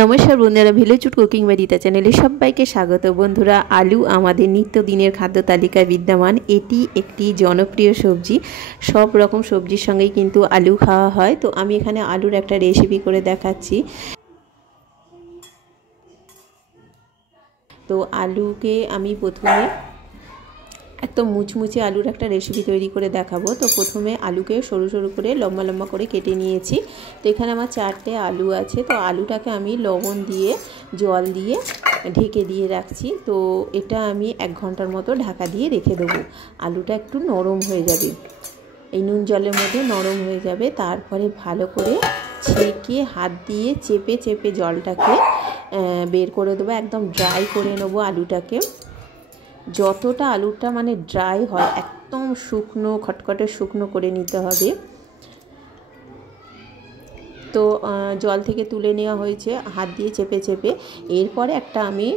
नमस्कार बंधुरा village food cooking বাড়িতে চ্যানেলে সবাইকে স্বাগত। বন্ধুরা, আলু আমাদের নিত্যদিনের খাদ্য তালিকায় বিদ্যমান। এটি একটি জনপ্রিয় সবজি। সব রকম সবজির সঙ্গেই কিন্তু আলু খাওয়া হয়। তো আমি এখানে আলুর একটা রেসিপি করে দেখাচ্ছি। তো আলুকে আমি প্রথমে একদম মুচমুচে আলুর একটা রেসিপি তৈরি করে দেখাবো। তো প্রথমে আলুকে সরু সরু করে লম্বা লম্বা করে কেটে নিয়েছি। তো এখানে আমার 4টে আলু আছে। তো আলুটাকে আমি লবণ দিয়ে জল দিয়ে ঢেকে দিয়ে রাখছি। তো এটা আমি 1 ঘন্টার মতো ঢাকা দিয়ে রেখে দেবো। আলুটা একটু নরম হয়ে যাবে, এই নুন জলের মধ্যে নরম হয়ে যাবে। তারপরে ভালো করে ছেঁকে হাত দিয়ে চেপে চেপে জলটাকে বের করে দেবো। একদম ড্রাই করে নেবো আলুটাকে। যতটা আলুটা মানে ড্রাই হয় একদম শুকনো খটখটে শুকনো করে নিতে হবে। তো জল থেকে তুলে নেওয়া হয়েছে হাত দিয়ে চেপে চেপে। এরপরে একটা আমি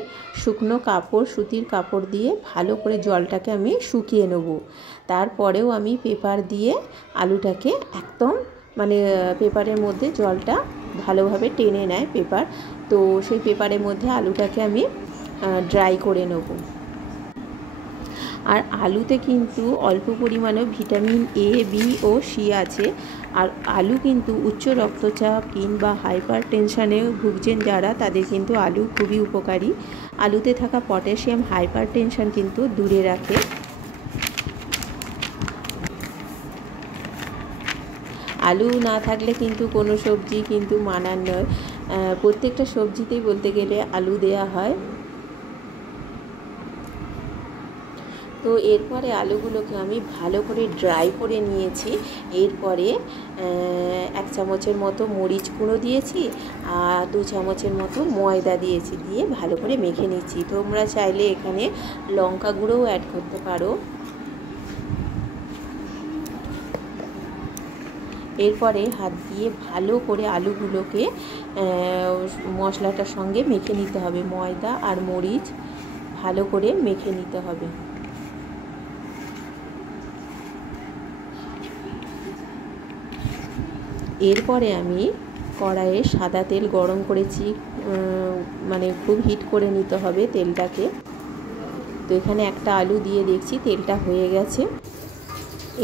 শুকনো কাপড়, সুতির কাপড় দিয়ে ভালো করে জলটাকে আমি শুকিয়ে নেব। তারপরেও আমি পেপার দিয়ে আলুটাকে একদম মানে পেপারের মধ্যে জলটা ভালোভাবে টেনে নেয় পেপার। তো সেই পেপারের মধ্যে আলুটাকে আমি ড্রাই করে নেব। আর আলুতে কিন্তু অল্প পরিমাণে ভিটামিন এ, বি ও সি আছে। আর আলু কিন্তু উচ্চ রক্তচাপ কিংবা হাইপার টেনশানে ভুগছেন যারা, তাদের কিন্তু আলু খুবই উপকারী। আলুতে থাকা পটাশিয়াম হাইপার টেনশান কিন্তু দূরে রাখে। আলু না থাকলে কিন্তু কোনো সবজি কিন্তু মানার নয়। প্রত্যেকটা সবজিতেই বলতে গেলে আলু দেয়া হয়। তো এরপরে আলুগুলোকে আমি ভালো করে ড্রাই করে নিয়েছি। এরপরে 1 চামচের মতো মরিচ গুঁড়ো দিয়েছি আর 2 চামচের মতো ময়দা দিয়েছি, দিয়ে ভালো করে মেখে নিচ্ছি। তোমরা চাইলে এখানে লঙ্কা গুঁড়োও অ্যাড করতে পারো। এরপরে হাত দিয়ে ভালো করে আলুগুলোকে মশলাটার সঙ্গে মেখে নিতে হবে। ময়দা আর মরিচ ভালো করে মেখে নিতে হবে। এরপরে আমি কড়াইয়ে সাদা তেল গরম করেছি, মানে খুব হিট করে নিতে হবে তেলটাকে। তো এখানে একটা আলু দিয়ে দেখছি তেলটা হয়ে গেছে।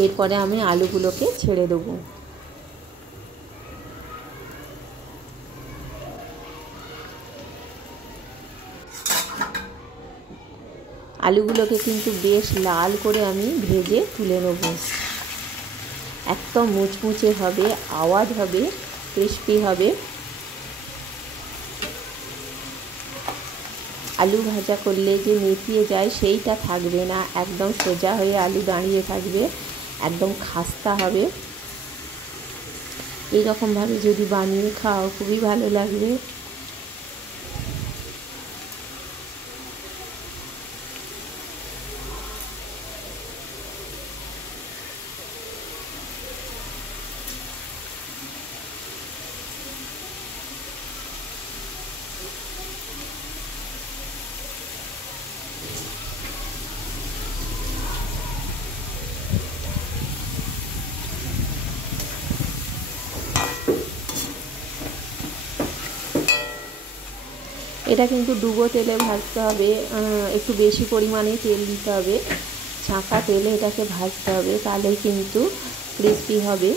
এরপরে আমি আলুগুলোকে ছেড়ে দেবো। আলুগুলোকে কিন্তু বেশ লাল করে আমি ভেজে তুলে নেব। একদম মুচমুচে হবে, আওয়াজ হবে, ক্রিস্পি হবে। আলু ভাজা করলে যে নেতিয়ে যায় সেইটা থাকবে না, একদম সোজা হয়ে আলু দাঁড়িয়ে থাকবে, একদম খাস্তা হবে। এইরকমভাবে যদি বানিয়ে খাও খুবই ভালো লাগবে। এটা কিন্তু ডুবো তেলে ভাজতে হবে, একটু বেশি পরিমাণে তেল দিতে হবে। ছাঁকা তেলে এটাকে ভাজতে হবে, তাহলেই কিন্তু ক্রিস্পি হবে।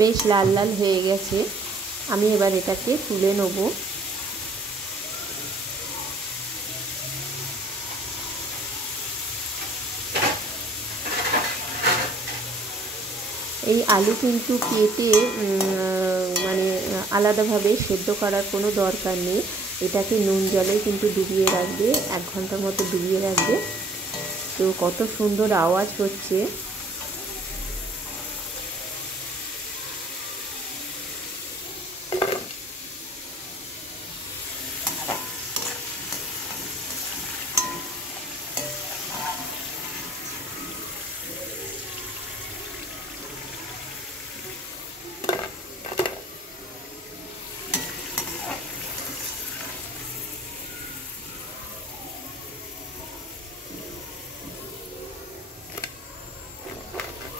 বেশ লাল লাল হয়ে গেছে, আমি এবার এটাকে তুলে নেব। এই আলু কিন্তু কেটে মানে আলাদাভাবে সেদ্ধ করার কোনো দরকার নেই। এটাকে নুন জলে কিন্তু ডুবিয়ে রাখবে, 1 ঘন্টার মতো ডুবিয়ে রাখবে। তো কত সুন্দর আওয়াজ হচ্ছে।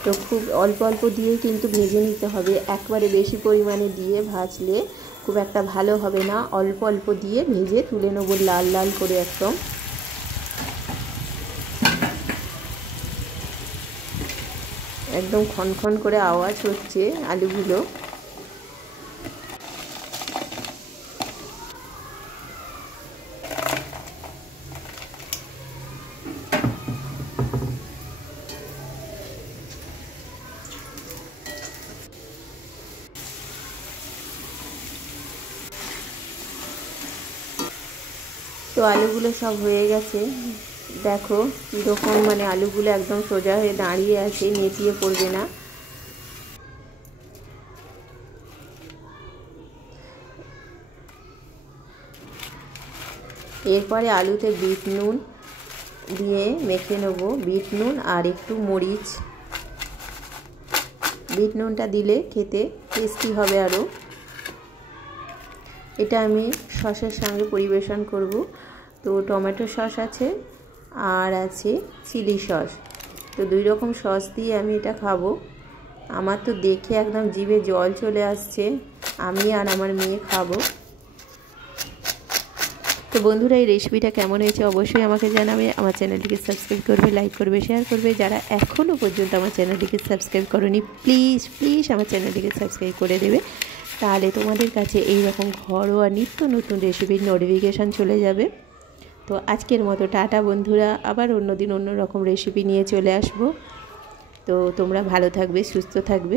তো খুব অল্প অল্প দিয়েই কিন্তু ভেজে নিতে হবে, একবারে বেশি পরিমাণে দিয়ে ভাজলে খুব একটা ভালো হবে না। অল্প অল্প দিয়ে ভেজে তুলে নেব লাল লাল করে একদম। একদম খনখন করে আওয়াজ হচ্ছে আলুগুলো। তো আলুগুলো সব হয়ে গেছে, দেখো কীরকম মানে আলুগুলো একদম সোজা হয়ে দাঁড়িয়ে আছে, নেতিয়ে পড়বে না। এরপরে আলুতে বিট নুন দিয়ে মেখে নেব, বিট নুন আর একটু মরিচ। বিট নুনটা দিলে খেতে টেস্টি হবে আরও। এটা আমি সসের সঙ্গে পরিবেশন করব। তো টমেটো সস আছে আর আছে চিলি সস, তো 2 রকম সস দিয়ে আমি এটা খাবো। আমার তো দেখে একদম জিভে জল চলে আসছে, আমি আর আমার মেয়ে খাবো। তো বন্ধুরা, এই রেসিপিটা কেমন হয়েছে অবশ্যই আমাকে জানাবে। আমার চ্যানেলটিকে সাবস্ক্রাইব করবে, লাইক করবে, শেয়ার করবে। যারা এখনও পর্যন্ত আমার চ্যানেলটিকে সাবস্ক্রাইব করোনি, প্লিজ প্লিজ আমার চ্যানেলটিকে সাবস্ক্রাইব করে দেবে, তাহলে তোমাদের কাছে এই রকম ঘরোয়া নিত্য নতুন রেসিপির নোটিফিকেশান চলে যাবে। তো আজকের মতো টাটা বন্ধুরা, আবার অন্যদিন অন্য রকম রেসিপি নিয়ে চলে আসবো। তো তোমরা ভালো থাকবে, সুস্থ থাকবে।